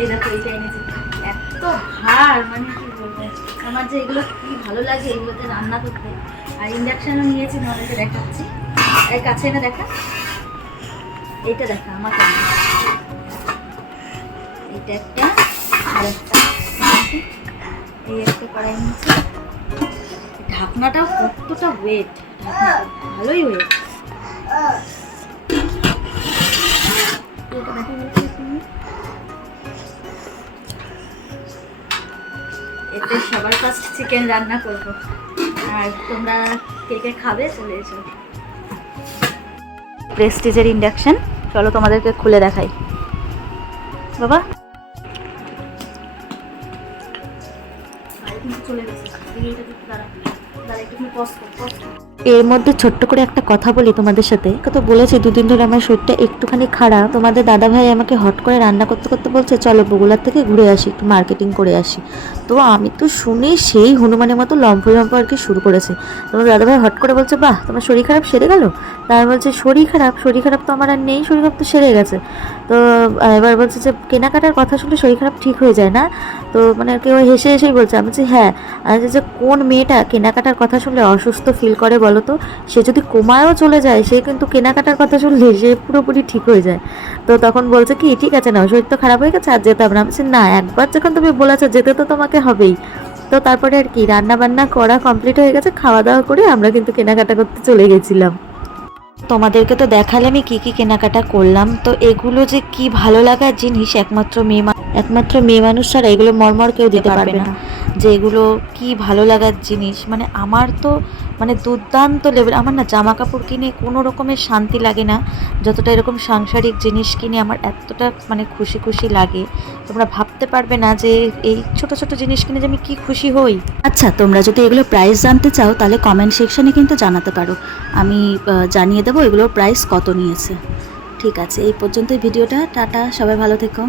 এই দেখো এইটা এনেছি, এত ভার মানে কি বলবো, আমার যে এগুলো কি ভালো লাগে এগুলোতে রান্না করতে। আর ইন্ডাকশানও নিয়েছি, তোমাদেরকে দেখাচ্ছি, এই কাছে এনে দেখা, এইটা দেখা আমার কেমন, এইটা একটা আর একটা, এই একটা কড়াই নিয়েছি। ঢাকনাটাও কতটা ওয়েট, ঢাকনাটা ভালোই ওয়েট। এতে সবার ফার্স্ট চিকেন রান্না করব, আর তোমরা কে কে খাবে চলে এসো। প্রেস্টিজের ইন্ডাকশন, চলো তোমাদেরকে খুলে দেখাই। বাবা চলে গেছে, এর মধ্যে ছোট্ট করে একটা কথা বলি তোমাদের সাথে। তো বলেছি দুদিন ধরে আমার শরীরটা একটুখানি খারাপ। তোমাদের দাদা ভাই আমাকে হট করে রান্না করতে করতে বলছে চলো বগুড়ার থেকে ঘুরে আসি, একটু মার্কেটিং করে আসি। তো আমি তো শুনে সেই হনুমানের মতো লম্ফ আর কি শুরু করেছে। তোমার দাদা ভাই হট করে বলছে বাহ তোমার শরীর খারাপ সেরে গেল। তার বলছে শরীর খারাপ তো আমার আর নেই, শরীর খারাপ তো সেরে গেছে। তো এবার বলছে যে কেনাকাটার কথা শুনলে শরীর খারাপ ঠিক হয়ে যায় না। তো মানে কেউ হেসে হেসেই বলছে, আমি বলছি হ্যাঁ, যে কোন মেয়েটা কেনাকাটার কথা শুনলে অসুস্থ ফিল করে বলো তো? সে যদি কোমায়ও চলে যায় সে কিন্তু কেনাকাটার কথা শুনলে সে পুরোপুরি ঠিক হয়ে যায়। তো তখন বলছে কি ঠিক আছে না শরীর তো খারাপ হয়ে গেছে আর যেতে হবে না। আমি বলছি না, একবার যখন তুমি বলেছো যেতে তো তোমাকে হবেই। তো তারপরে আর কি রান্না বান্না করা কমপ্লিট হয়ে গেছে, খাওয়া দাওয়া করে আমরা কিন্তু কেনাকাটা করতে চলে গেছিলাম। তোমাদেরকে তো দেখালে আমি কি কি কেনাকাটা করলাম। তো এগুলো যে কি ভালো লাগার জিনিস, একমাত্র মেয়ে মানুষ ছাড়া এগুলো মর্মর কেউ দিতে পারবে না। যে এগুলো কি ভালো লাগার জিনিস, মানে আমার তো মানে দুর্দান্ত লেভেল। আমার না জামা কাপড় কিনে কোনো রকমের শান্তি লাগে না, যতটা এরকম সাংসারিক জিনিস কিনে আমার এতটা মানে খুশি খুশি লাগে। তোমরা ভাবতে পারবে না যে এই ছোট ছোট জিনিস কিনে যে আমি কি খুশি হই। আচ্ছা তোমরা যদি এগুলো প্রাইস জানতে চাও তাহলে কমেন্ট সেকশনে কিন্তু জানাতে পারো, আমি জানিয়ে দেবো এগুলোর প্রাইস কত নিয়েছে। ঠিক আছে, এই পর্যন্তই ভিডিওটা। টাটা, সবাই ভালো থেকো।